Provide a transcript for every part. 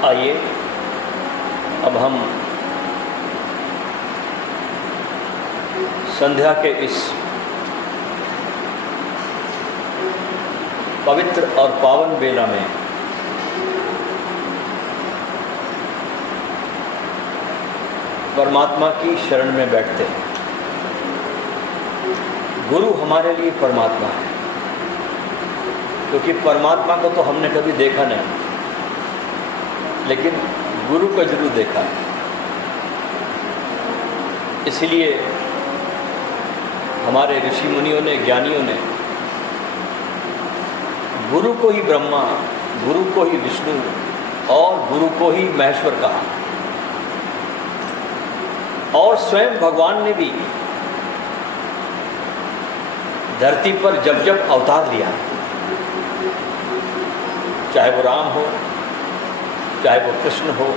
आइए अब हम संध्या के इस पवित्र और पावन बेला में परमात्मा की शरण में बैठते हैं। गुरु हमारे लिए परमात्मा है, क्योंकि परमात्मा को तो हमने कभी देखा नहीं, लेकिन गुरु को जरूर देखा है। इसलिए हमारे ऋषि मुनियों ने, ज्ञानियों ने गुरु को ही ब्रह्मा, गुरु को ही विष्णु और गुरु को ही महेश्वर कहा। और स्वयं भगवान ने भी धरती पर जब जब अवतार लिया, चाहे वो राम हो, चाहे वो कृष्ण हो,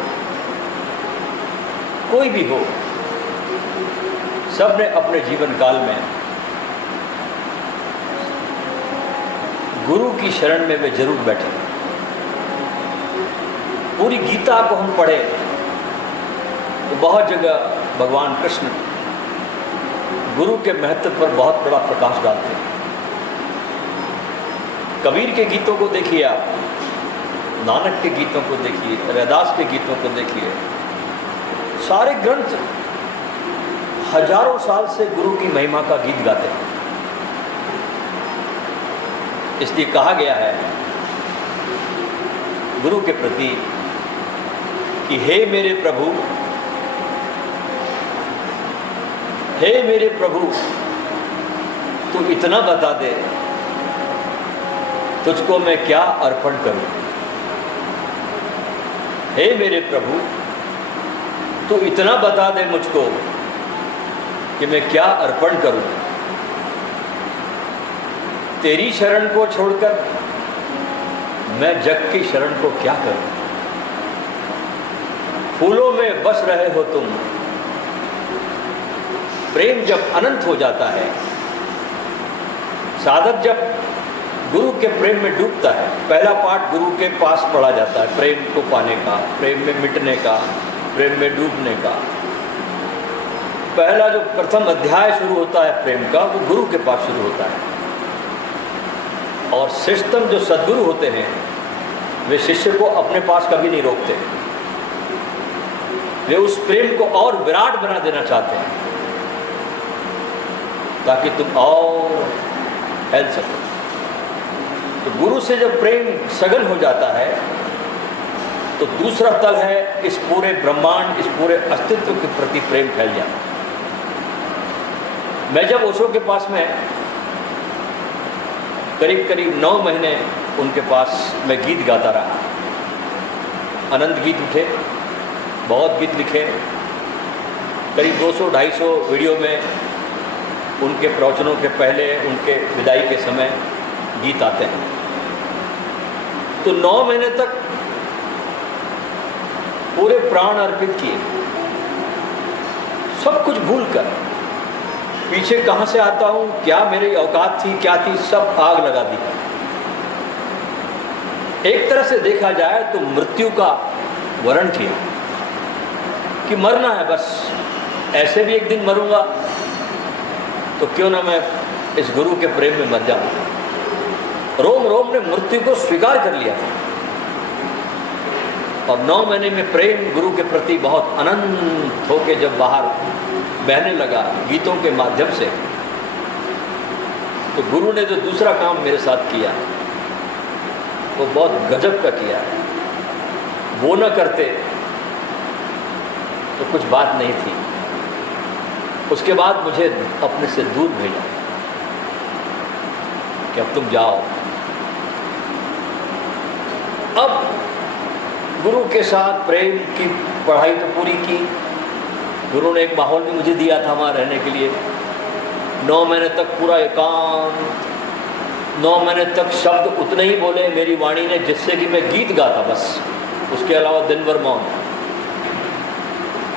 कोई भी हो, सब ने अपने जीवन काल में गुरु की शरण में वे जरूर बैठे। पूरी गीता को हम पढ़े तो बहुत जगह भगवान कृष्ण गुरु के महत्व पर बहुत बड़ा प्रकाश डालते हैं। कबीर के गीतों को देखिए आप, नानक के गीतों को देखिए, रैदास के गीतों को देखिए, सारे ग्रंथ हजारों साल से गुरु की महिमा का गीत गाते हैं। इसलिए कहा गया है गुरु के प्रति कि हे मेरे प्रभु, हे मेरे प्रभु, तू इतना बता दे तुझको मैं क्या अर्पण करूं। हे मेरे प्रभु, तू इतना बता दे मुझको कि मैं क्या अर्पण करूं। तेरी शरण को छोड़कर मैं जग की शरण को क्या करूं। फूलों में बस रहे हो तुम, प्रेम जब अनंत हो जाता है, साधक जब गुरु के प्रेम में डूबता है, पहला पाठ गुरु के पास पढ़ा जाता है, प्रेम को पाने का, प्रेम में मिटने का, प्रेम में डूबने का। पहला जो प्रथम अध्याय शुरू होता है प्रेम का, वो गुरु के पास शुरू होता है। और श्रेष्ठतम जो सद्गुरु होते हैं वे शिष्य को अपने पास कभी नहीं रोकते, वे उस प्रेम को और विराट बना देना चाहते हैं ताकि तुम और फैल सको। तो गुरु से जब प्रेम सघन हो जाता है तो दूसरा तल है इस पूरे ब्रह्मांड, इस पूरे अस्तित्व के प्रति प्रेम फैल जाता। मैं जब ओशो के पास में करीब करीब 9 महीने उनके पास मैं गीत गाता रहा, अनंत गीत उठे, बहुत गीत लिखे, करीब 200-250 वीडियो में उनके प्रवचनों के पहले, उनके विदाई के समय गीत आते हैं। तो 9 महीने तक पूरे प्राण अर्पित किए, सब कुछ भूलकर, पीछे कहाँ से आता हूँ, क्या मेरी औकात थी, क्या थी, सब आग लगा दी। एक तरह से देखा जाए तो मृत्यु का वरण किया कि मरना है बस, ऐसे भी एक दिन मरूंगा तो क्यों ना मैं इस गुरु के प्रेम में मर जाऊं। रोम रोम ने मृत्यु को स्वीकार कर लिया था। और 9 महीने में प्रेम गुरु के प्रति बहुत अनंत होके जब बाहर बहने लगा गीतों के माध्यम से, तो गुरु ने जो दूसरा काम मेरे साथ किया वो बहुत गजब का किया है। वो न करते तो कुछ बात नहीं थी। उसके बाद मुझे अपने से दूर भेजा कि अब तुम जाओ। अब गुरु के साथ प्रेम की पढ़ाई तो पूरी की, गुरु ने एक माहौल भी मुझे दिया था वहाँ रहने के लिए। 9 महीने तक पूरा एकांत, 9 महीने तक शब्द उतने ही बोले मेरी वाणी ने जिससे कि मैं गीत गाता, बस उसके अलावा दिन भर मौन,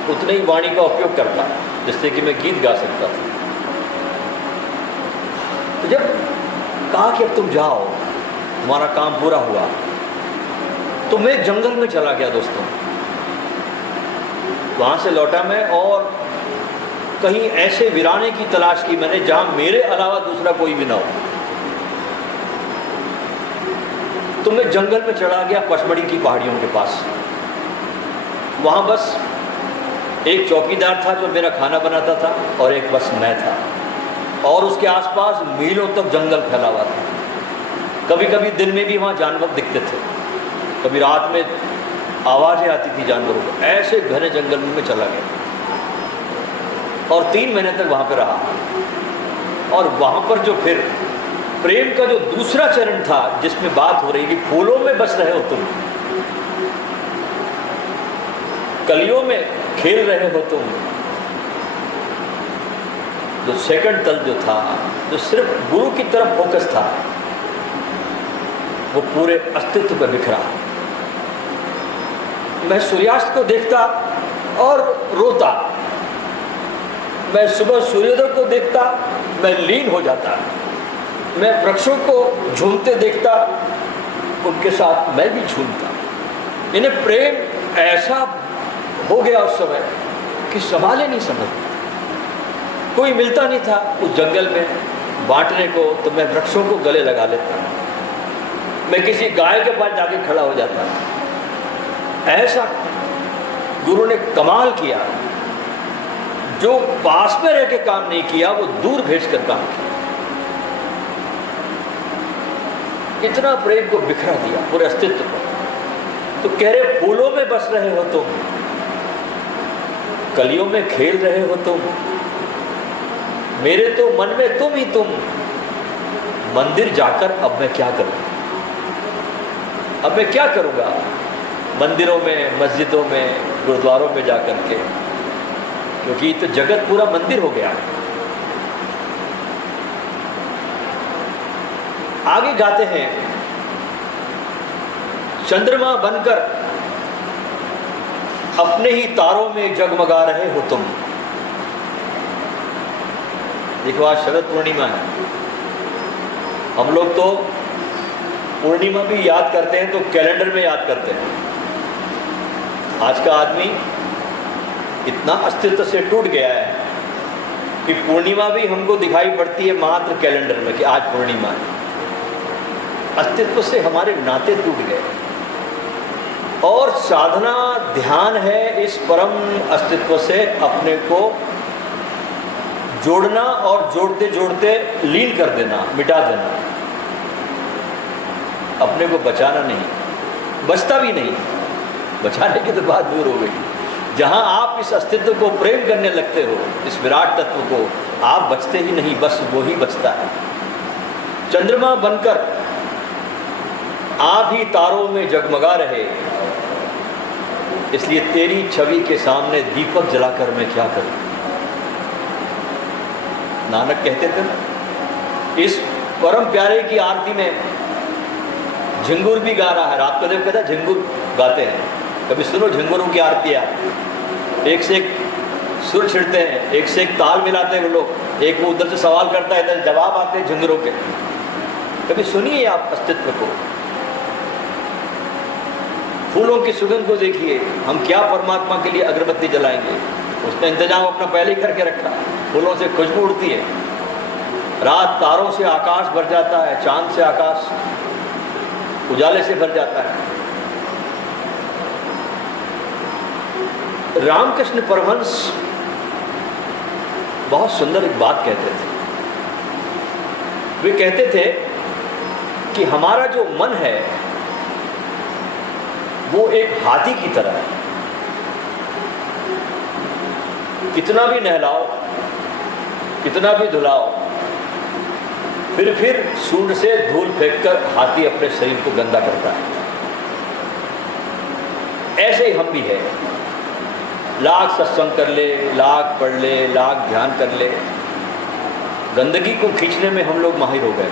उतने ही वाणी का उपयोग करता जिससे कि मैं गीत गा सकता था। तो जब कहा कि अब तुम जाओ, तुम्हारा काम पूरा हुआ, तो मैं जंगल में चला गया दोस्तों। वहाँ से लौटा मैं और कहीं ऐसे वीराने की तलाश की मैंने जहाँ मेरे अलावा दूसरा कोई भी ना हो। तो मैं जंगल में चला गया पचमढ़ी की पहाड़ियों के पास। वहाँ बस एक चौकीदार था जो मेरा खाना बनाता था और एक बस मैं था, और उसके आसपास मीलों तक जंगल फैला हुआ था। कभी कभी दिन में भी वहाँ जानवर दिखते थे, कभी रात में आवाज़ें आती थी जानवरों को। ऐसे घने जंगल में मैं चला गया और 3 महीने तक वहाँ पर रहा। और वहाँ पर जो फिर प्रेम का जो दूसरा चरण था जिसमें बात हो रही कि फूलों में बस रहे हो तुम, कलियों में खेल रहे हो तुम, जो सेकंड तल जो था, जो सिर्फ गुरु की तरफ फोकस था, वो पूरे अस्तित्व पर बिखरा। मैं सूर्यास्त को देखता और रोता, मैं सुबह सूर्योदय को देखता, मैं लीन हो जाता, मैं वृक्षों को झूमते देखता, उनके साथ मैं भी झूमता। इन्हें प्रेम ऐसा हो गया उस समय कि संभाले नहीं समझ। कोई मिलता नहीं था उस जंगल में बांटने को, तो मैं वृक्षों को गले लगा लेता, मैं किसी गाय के पास जाके खड़ा हो जाता। ऐसा गुरु ने कमाल किया, जो पास में रह के काम नहीं किया वो दूर भेज कर काम किया। इतना प्रेम को बिखरा दिया पूरे अस्तित्व को। तो कह रहे फूलों में बस रहे हो तुम, कलियों में खेल रहे हो तुम, मेरे तो मन में तुम ही तुम। मंदिर जाकर अब मैं क्या करूं, अब मैं क्या करूंगा मंदिरों में, मस्जिदों में, गुरुद्वारों में जाकर के, क्योंकि तो जगत पूरा मंदिर हो गया। आगे गाते हैं, चंद्रमा बनकर अपने ही तारों में जगमगा रहे हो तुम। देखो आज शरद पूर्णिमा है, हम लोग तो पूर्णिमा भी याद करते हैं तो कैलेंडर में याद करते हैं। आज का आदमी इतना अस्तित्व से टूट गया है कि पूर्णिमा भी हमको दिखाई पड़ती है मात्र कैलेंडर में कि आज पूर्णिमा है। अस्तित्व से हमारे नाते टूट गए और साधना ध्यान है इस परम अस्तित्व से अपने को जोड़ना और जोड़ते जोड़ते लीन कर देना, मिटा देना। अपने को बचाना नहीं, बचता भी नहीं, बचाने की तो बात दूर हो गई। जहां आप इस अस्तित्व को प्रेम करने लगते हो, इस विराट तत्व को, आप बचते ही नहीं, बस वो ही बचता है। चंद्रमा बनकर आप ही तारों में जगमगा रहे, इसलिए तेरी छवि के सामने दीपक जलाकर मैं क्या करूं। नानक कहते थे ना, इस परम प्यारे की आरती में झिंगुर भी गा रहा है। रात को देव कहता है झिंगुर गाते हैं, कभी सुनो झिंगुरों की आरतियाँ, एक से एक सुर छिड़ते हैं, एक से एक ताल मिलाते हैं वो लोग, एक वो उधर से सवाल करता है, इधर जवाब आते हैं झिंगुरों के। कभी सुनिए आप अस्तित्व को, फूलों की सुगंध को देखिए। हम क्या परमात्मा के लिए अगरबत्ती जलाएंगे, उसने इंतजाम अपना पहले ही करके रखा। फूलों से खुशबू उड़ती है, रात तारों से आकाश भर जाता है, चांद से आकाश उजाले से भर जाता है। रामकृष्ण परमहंस बहुत सुंदर एक बात कहते थे। वे कहते थे कि हमारा जो मन है वो एक हाथी की तरह है, कितना भी नहलाओ, कितना भी धुलाओ, फिर सूंड से धूल फेंककर हाथी अपने शरीर को गंदा करता है। ऐसे ही हम भी है, लाख सत्संग कर ले, लाख पढ़ ले, लाख ध्यान कर ले, गंदगी को खींचने में हम लोग माहिर हो गए,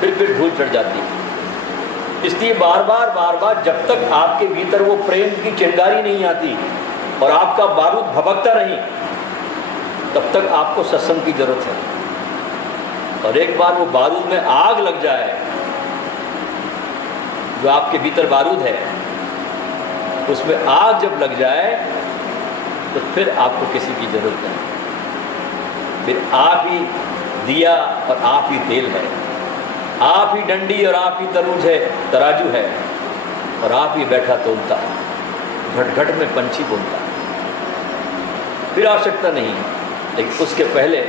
फिर धूल चढ़ जाती है। इसलिए बार बार जब तक आपके भीतर वो प्रेम की चिंगारी नहीं आती और आपका बारूद भभकता नहीं, तब तक आपको सत्संग की जरूरत है। और एक बार वो बारूद में आग लग जाए जो आपके भीतर बारूद है, उसमें आग जब लग जाए तो फिर आपको किसी की जरूरत नहीं। फिर आप ही दिया और आप ही तेल है, आप ही डंडी और आप ही तराजू है, और आप ही बैठा तोलता है, घट घट में पंछी बोलता है। फिर आवश्यकता नहीं है, लेकिन उसके पहले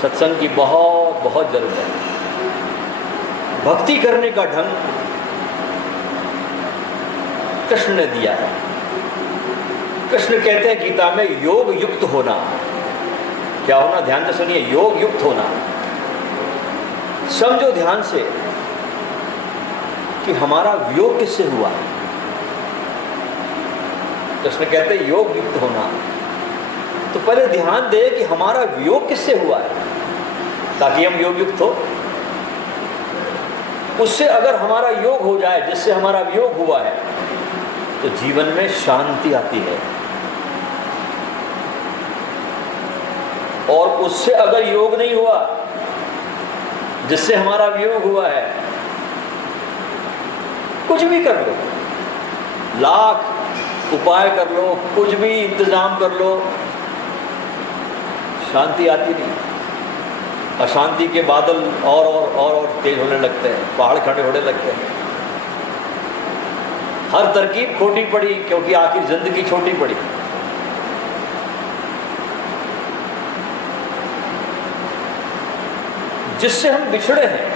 सत्संग की बहुत बहुत जरूरत है। भक्ति करने का ढंग कृष्ण ने दिया है। कृष्ण कहते हैं गीता में योग युक्त होना। क्या होना? ध्यान से सुनिए, योग युक्त होना। समझो ध्यान से कि हमारा वियोग किससे हुआ। कृष्ण कहते हैं योग युक्त होना, तो पहले ध्यान दे कि हमारा वियोग किससे हुआ है, ताकि हम योग युक्त हो। उससे अगर हमारा योग हो जाए, जिससे हमारा वियोग हुआ है, तो जीवन में शांति आती है। और उससे अगर योग नहीं हुआ, जिससे हमारा वियोग हुआ है, कुछ भी कर लो, लाख उपाय कर लो, कुछ भी इंतजाम कर लो, शांति आती नहीं। अशांति के बादल और तेज होने लगते हैं, पहाड़ खड़े होने लगते हैं। हर तरकीब खोटी पड़ी, क्योंकि आखिर जिंदगी छोटी पड़ी। जिससे हम बिछड़े हैं,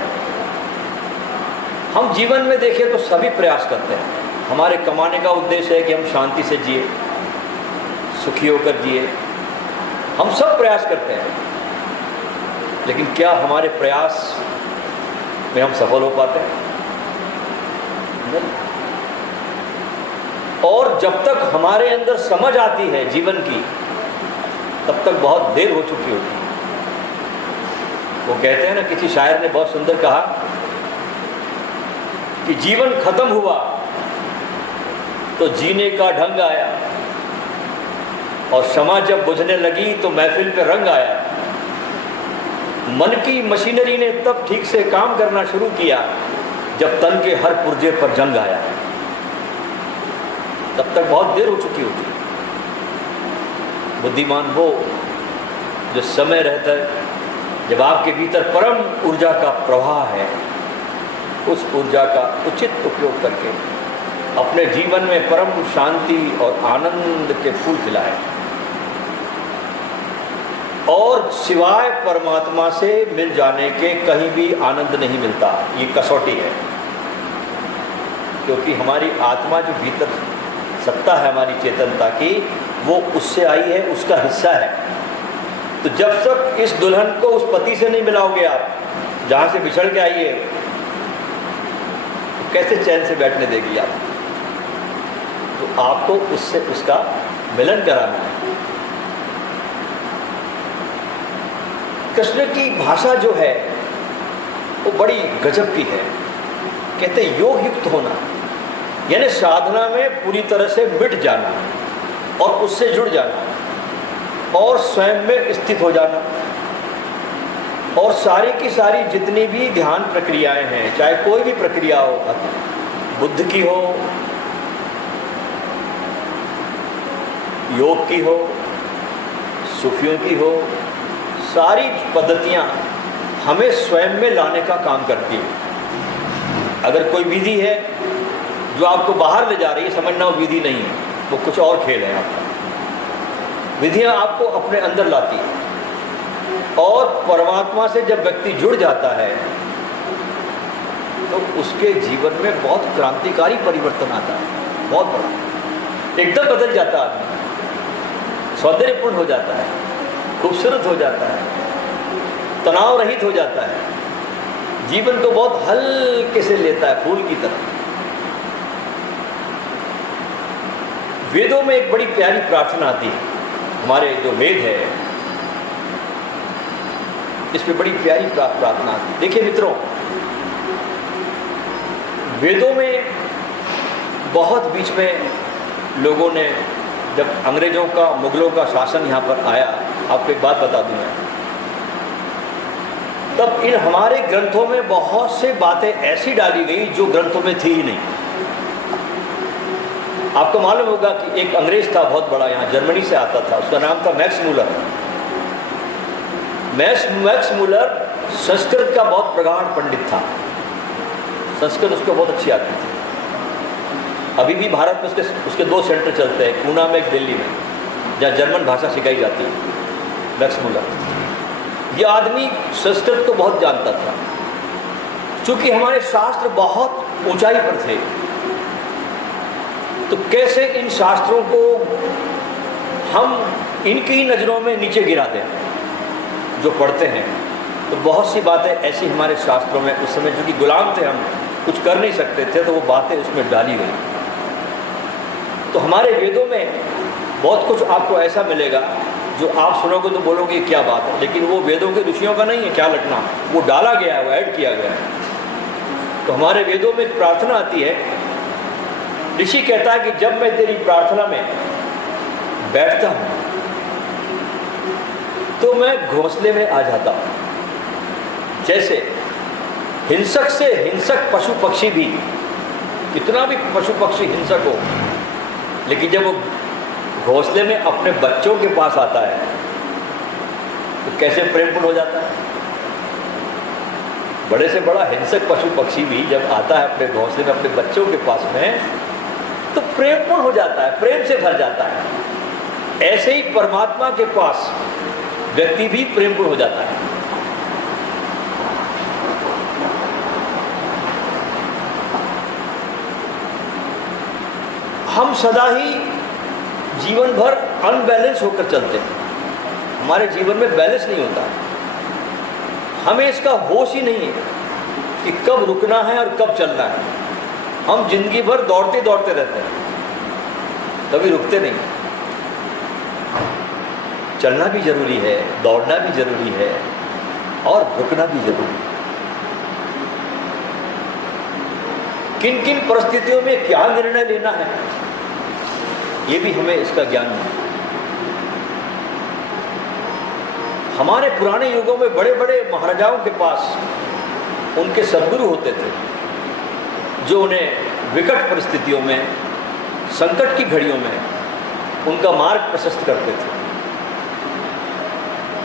हम जीवन में देखें तो सभी प्रयास करते हैं। हमारे कमाने का उद्देश्य है कि हम शांति से जिए, सुखी होकर जिए। हम सब प्रयास करते हैं, लेकिन क्या हमारे प्रयास में हम सफल हो पाते हैं? नहीं। और जब तक हमारे अंदर समझ आती है जीवन की, तब तक बहुत देर हो चुकी होती है। वो कहते हैं ना, किसी शायर ने बहुत सुंदर कहा कि जीवन खत्म हुआ तो जीने का ढंग आया, और शमा जब बुझने लगी तो महफिल पे रंग आया। मन की मशीनरी ने तब ठीक से काम करना शुरू किया, जब तन के हर पुर्जे पर जंग आया। तब तक बहुत देर हो चुकी होती है। बुद्धिमान वो जो समय रहता है, जब आपके भीतर परम ऊर्जा का प्रवाह है, उस ऊर्जा का उचित उपयोग करके अपने जीवन में परम शांति और आनंद के फूल खिलाए। और सिवाय परमात्मा से मिल जाने के कहीं भी आनंद नहीं मिलता। ये कसौटी है, क्योंकि हमारी आत्मा जो भीतर सत्ता है हमारी चेतनता की, वो उससे आई है, उसका हिस्सा है। तो जब तक इस दुल्हन को उस पति से नहीं मिलाओगे आप, जहाँ से बिछड़ के आई है, तो कैसे चैन से बैठने देगी आप? तो आपको उससे उसका मिलन कराना है। कृष्ण की भाषा जो है वो बड़ी गजब की है। कहते योग युक्त होना, यानी साधना में पूरी तरह से मिट जाना और उससे जुड़ जाना और स्वयं में स्थित हो जाना। और सारी की सारी जितनी भी ध्यान प्रक्रियाएं हैं, चाहे कोई भी प्रक्रिया हो, बुद्ध की हो, योग की हो, सूफियों की हो, सारी पद्धतियां हमें स्वयं में लाने का काम करती है। अगर कोई विधि है जो आपको बाहर ले जा रही है, समझना वो विधि नहीं है, वो कुछ और खेल है आपका। विधियां आपको अपने अंदर लाती है। और परमात्मा से जब व्यक्ति जुड़ जाता है तो उसके जीवन में बहुत क्रांतिकारी परिवर्तन आता है, बहुत बड़ा। एकदम बदल जाता है, सौंदर्यपूर्ण हो जाता है, खूबसूरत हो जाता है, तनाव रहित हो जाता है, जीवन को बहुत हल्के से लेता है, फूल की तरह। वेदों में एक बड़ी प्यारी प्रार्थना आती है। हमारे जो वेद है, इसमें बड़ी प्यारी प्रार्थना आती है। देखिए मित्रों, वेदों में बहुत बीच में लोगों ने, जब अंग्रेजों का, मुगलों का शासन यहाँ पर आया, आपको एक बात बता दूं मैं, तब इन हमारे ग्रंथों में बहुत से बातें ऐसी डाली गई जो ग्रंथों में थी ही नहीं। आपको मालूम होगा कि एक अंग्रेज था बहुत बड़ा, यहाँ जर्मनी से आता था, उसका नाम था Max Muller. Max Muller Sanskrit का बहुत प्रगाढ़ पंडित था, संस्कृत उसको बहुत अच्छी आती थी। अभी भी भारत में उसके 2 सेंटर चलते हैं, पूना में, एक दिल्ली में, जहाँ जर्मन भाषा सिखाई जाती है। मैक्स मूलर ये आदमी संस्कृत को बहुत जानता था। चूंकि हमारे शास्त्र बहुत ऊंचाई पर थे, तो कैसे इन शास्त्रों को हम इनकी ही नज़रों में नीचे गिरा दें जो पढ़ते हैं। तो बहुत सी बातें ऐसी हमारे शास्त्रों में, उस समय चूँकि गुलाम थे, हम कुछ कर नहीं सकते थे, तो वो बातें उसमें डाली गई। तो हमारे वेदों में बहुत कुछ आपको ऐसा मिलेगा जो आप सुनोगे तो बोलोगे क्या बात है, लेकिन वो वेदों के ऋषियों का नहीं है, क्या लटना, वो डाला गया है, वो ऐड किया गया है। तो हमारे वेदों में एक प्रार्थना आती है, ऋषि कहता है कि जब मैं तेरी प्रार्थना में बैठता हूँ तो मैं घोंसले में आ जाता हूँ। जैसे हिंसक से हिंसक पशु पक्षी भी, कितना भी पशु पक्षी हिंसक हो, लेकिन जब वो घोंसले में अपने बच्चों के पास आता है तो कैसे प्रेमपूर्ण हो जाता है। बड़े से बड़ा हिंसक पशु पक्षी भी जब आता है अपने घोंसले में अपने बच्चों के पास में, तो प्रेमपूर्ण हो जाता है, प्रेम से भर जाता है। ऐसे ही परमात्मा के पास व्यक्ति भी प्रेमपूर्ण हो जाता है। हम सदा ही जीवन भर अनबैलेंस होकर चलते हैं, हमारे जीवन में बैलेंस नहीं होता। हमें इसका होश ही नहीं है कि कब रुकना है और कब चलना है। हम जिंदगी भर दौड़ते दौड़ते रहते हैं, कभी रुकते नहीं। चलना भी जरूरी है, दौड़ना भी जरूरी है, और रुकना भी जरूरी है। किन किन परिस्थितियों में क्या निर्णय लेना है, ये भी हमें इसका ज्ञान नहीं। हमारे पुराने युगों में बड़े बड़े महाराजाओं के पास उनके सद्गुरु होते थे, जो उन्हें विकट परिस्थितियों में, संकट की घड़ियों में उनका मार्ग प्रशस्त करते थे।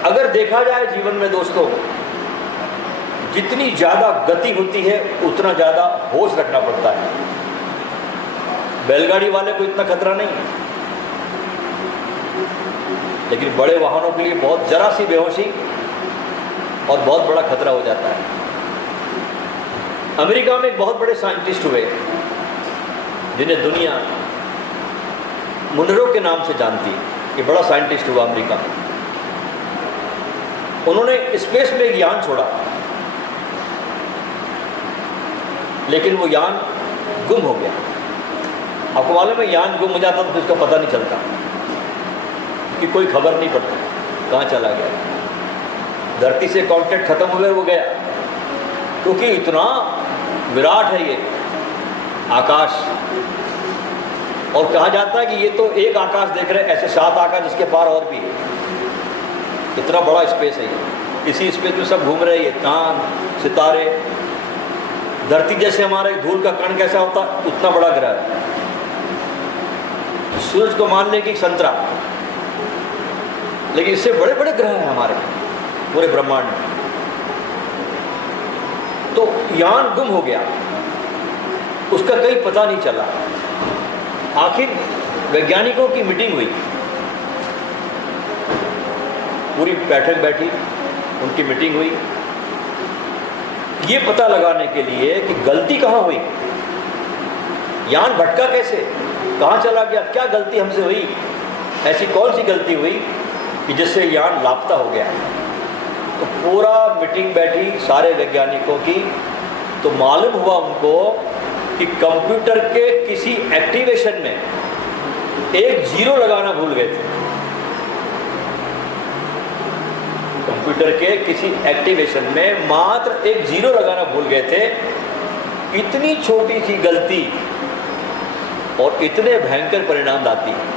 अगर देखा जाए जीवन में दोस्तों, जितनी ज़्यादा गति होती है उतना ज़्यादा होश रखना पड़ता है। बैलगाड़ी वाले को इतना खतरा नहीं है, लेकिन बड़े वाहनों के लिए बहुत जरा सी बेहोशी और बहुत बड़ा खतरा हो जाता है। अमेरिका में एक बहुत बड़े साइंटिस्ट हुए जिन्हें दुनिया मुनरो के नाम से जानती है। ये बड़ा साइंटिस्ट हुआ अमेरिका में। उन्होंने स्पेस में एक यान छोड़ा, लेकिन वो यान गुम हो गया। आपको मालूम है, यान गुम हो जाता तो उसका पता नहीं चलता, कि कोई खबर नहीं पड़ती कहाँ चला गया। धरती से कांटेक्ट खत्म हो गया, वो गया, क्योंकि इतना विराट है ये आकाश। और कहा जाता है कि ये तो एक आकाश देख रहे, ऐसे 7 आकाश जिसके पार और भी है। इतना बड़ा स्पेस है ये। इसी स्पेस में सब घूम रहे हैं, ये चांद, सितारे। धरती जैसे हमारे धूल का कण कैसा होता, उतना बड़ा ग्रह है। सूरज को मान ले कि संतरा, लेकिन इससे बड़े बड़े ग्रह हैं हमारे पूरे ब्रह्मांड में। तो यान गुम हो गया, उसका कहीं पता नहीं चला। आखिर वैज्ञानिकों की मीटिंग हुई, पूरी बैठक बैठी, उनकी मीटिंग हुई, ये पता लगाने के लिए कि गलती कहाँ हुई, यान भटका कैसे, कहाँ चला गया, क्या गलती हमसे हुई, ऐसी कौन सी गलती हुई कि जिससे यान लापता हो गया। तो पूरा मीटिंग बैठी सारे वैज्ञानिकों की, तो मालूम हुआ उनको कि कंप्यूटर के किसी एक्टिवेशन में एक 0 लगाना भूल गए थे। कंप्यूटर के किसी एक्टिवेशन में मात्र एक 0 लगाना भूल गए थे। इतनी छोटी सी गलती और इतने भयंकर परिणाम लाती है।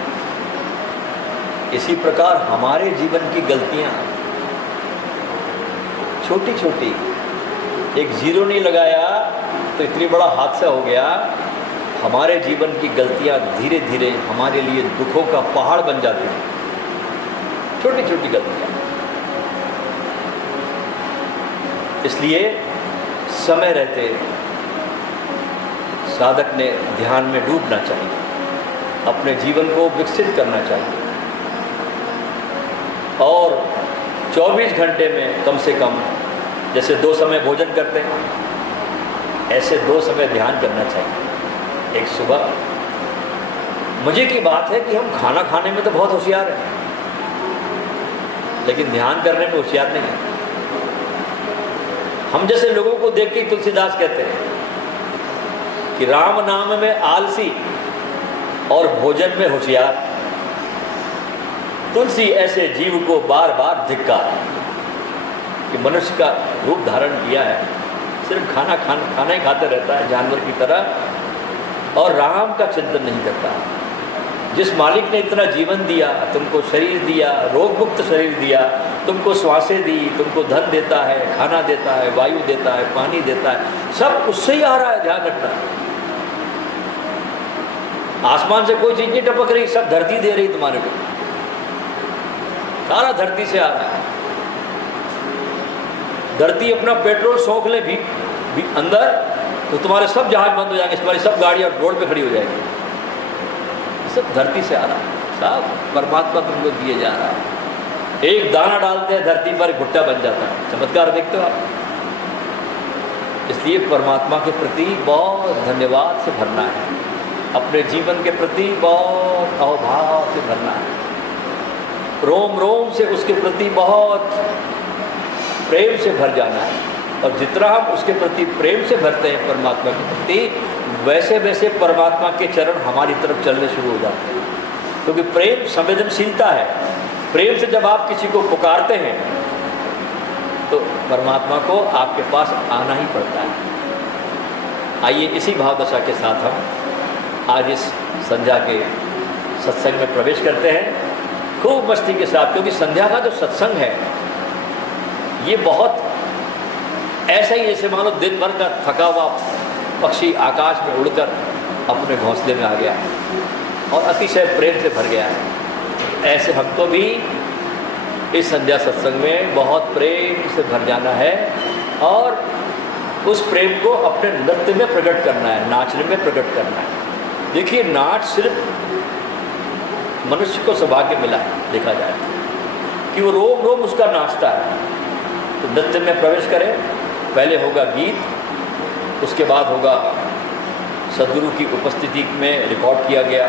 इसी प्रकार हमारे जीवन की गलतियां, छोटी छोटी, एक जीरो नहीं लगाया तो इतनी बड़ा हादसा हो गया। हमारे जीवन की गलतियां धीरे धीरे हमारे लिए दुखों का पहाड़ बन जाती हैं, छोटी छोटी गलतियां। इसलिए समय रहते साधक ने ध्यान में डूबना चाहिए, अपने जीवन को विकसित करना चाहिए और 24 घंटे में कम से कम, जैसे 2 समय भोजन करते हैं ऐसे 2 समय ध्यान करना चाहिए। एक सुबह, मजे की बात है कि हम खाना खाने में तो बहुत होशियार हैं, लेकिन ध्यान करने में होशियार नहीं है। हम जैसे लोगों को देख के तुलसीदास कहते हैं कि राम नाम में आलसी और भोजन में होशियार, तुलसी ऐसे जीव को बार बार धिक्कार। कि मनुष्य का रूप धारण किया है, सिर्फ खाना ही खाते रहता है जानवर की तरह और राम का चिंतन नहीं करता। जिस मालिक ने इतना जीवन दिया, तुमको शरीर दिया, रोग मुक्त शरीर दिया, तुमको श्वासें दी, तुमको धन देता है, खाना देता है, वायु देता है, पानी देता है, सब उससे ही आ रहा है, ध्यान रखना। आसमान से कोई चीज नहीं टपक रही, सब धरती दे रही तुम्हारे को, सारा धरती से आ रहा है। धरती अपना पेट्रोल सोख ले भी अंदर तो तुम्हारे सब जहाज बंद हो जाएंगे, तुम्हारी सब गाड़ियां रोड पे खड़ी हो जाएगी। सब धरती से आ रहा है, सब परमात्मा तुमको दिए जा रहा है। एक दाना डालते हैं धरती पर, भुट्टा बन जाता है। चमत्कार देखते हो आप। इसलिए परमात्मा के प्रति बहुत धन्यवाद से भरना है, अपने जीवन के प्रति बहुत अहोभाव से भरना है, रोम रोम से उसके प्रति बहुत प्रेम से भर जाना है। और जितना हम उसके प्रति प्रेम से भरते हैं परमात्मा के प्रति, वैसे वैसे परमात्मा के चरण हमारी तरफ चलने शुरू हो जाते हैं। क्योंकि प्रेम संवेदनशीलता है। प्रेम से जब आप किसी को पुकारते हैं तो परमात्मा को आपके पास आना ही पड़ता है। आइए इसी भावदशा के साथ हम आज इस संध्या के सत्संग में प्रवेश करते हैं, खूब मस्ती के साथ। क्योंकि संध्या का जो सत्संग है ये बहुत ऐसा ही जैसे मान लो दिन भर का थका हुआ पक्षी आकाश में उड़कर अपने घोंसले में आ गया और अतिशय प्रेम से भर गया है। ऐसे हमको भी इस संध्या सत्संग में बहुत प्रेम से भर जाना है और उस प्रेम को अपने नृत्य में प्रकट करना है, नाचने में प्रकट करना है। देखिए, नाच सिर्फ मनुष्य को सौभाग्य मिला है, देखा जाए कि वो रोम रोम उसका नाचता है। तो नृत्य में प्रवेश करें, पहले होगा गीत, उसके बाद होगा सद्गुरु की उपस्थिति में रिकॉर्ड किया गया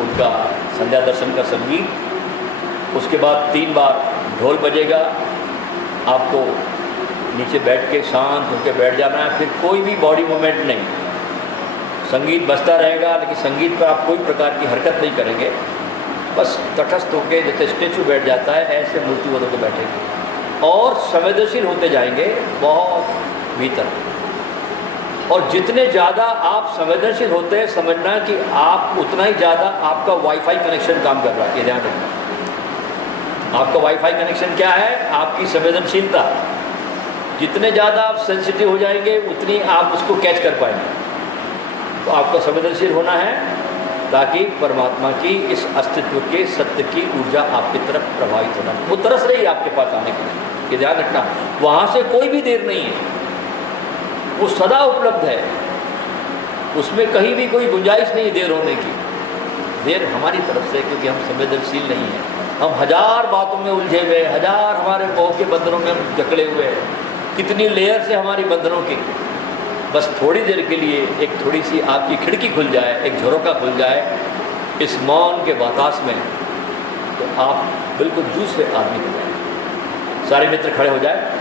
उनका संध्या दर्शन का संगीत। उसके बाद 3 बार ढोल बजेगा, आपको नीचे बैठ के शांत होकर बैठ जाना है। फिर कोई भी बॉडी मूवमेंट नहीं, संगीत बजता रहेगा लेकिन संगीत पर आप कोई प्रकार की हरकत नहीं करेंगे, बस तटस्थ होकर जैसे स्टेचू बैठ जाता है ऐसे मूर्ति बन के बैठेंगे और संवेदनशील होते जाएंगे बहुत भीतर। और जितने ज़्यादा आप संवेदनशील होते हैं, समझना कि आप उतना ही ज़्यादा आपका वाईफाई कनेक्शन काम कर रहा है। ये ध्यान रखना, आपका वाईफाई कनेक्शन क्या है? आपकी संवेदनशीलता। जितने ज़्यादा आप सेंसिटिव हो जाएंगे उतनी आप उसको कैच कर पाएंगे। तो आपको संवेदनशील होना है ताकि परमात्मा की इस अस्तित्व के सत्य की ऊर्जा आपकी तरफ प्रभावित होना, वो तरस रही है आपके पास आने के लिए। ये ध्यान रखना, वहाँ से कोई भी देर नहीं है, वो सदा उपलब्ध है, उसमें कहीं भी कोई गुंजाइश नहीं देर होने की। देर हमारी तरफ से, क्योंकि हम संवेदनशील नहीं हैं। हम 1000 बातों में उलझे हुए, 1000 हमारे मोह के बंधनों में हम जकड़े हुए हैं, कितनी लेयर से हमारी बंधनों की। बस थोड़ी देर के लिए एक थोड़ी सी आपकी खिड़की खुल जाए, एक झरोका खुल जाए इस मौन के बतास में, तो आप बिल्कुल दूसरे आदमी हो जाए। सारे मित्र खड़े हो जाए।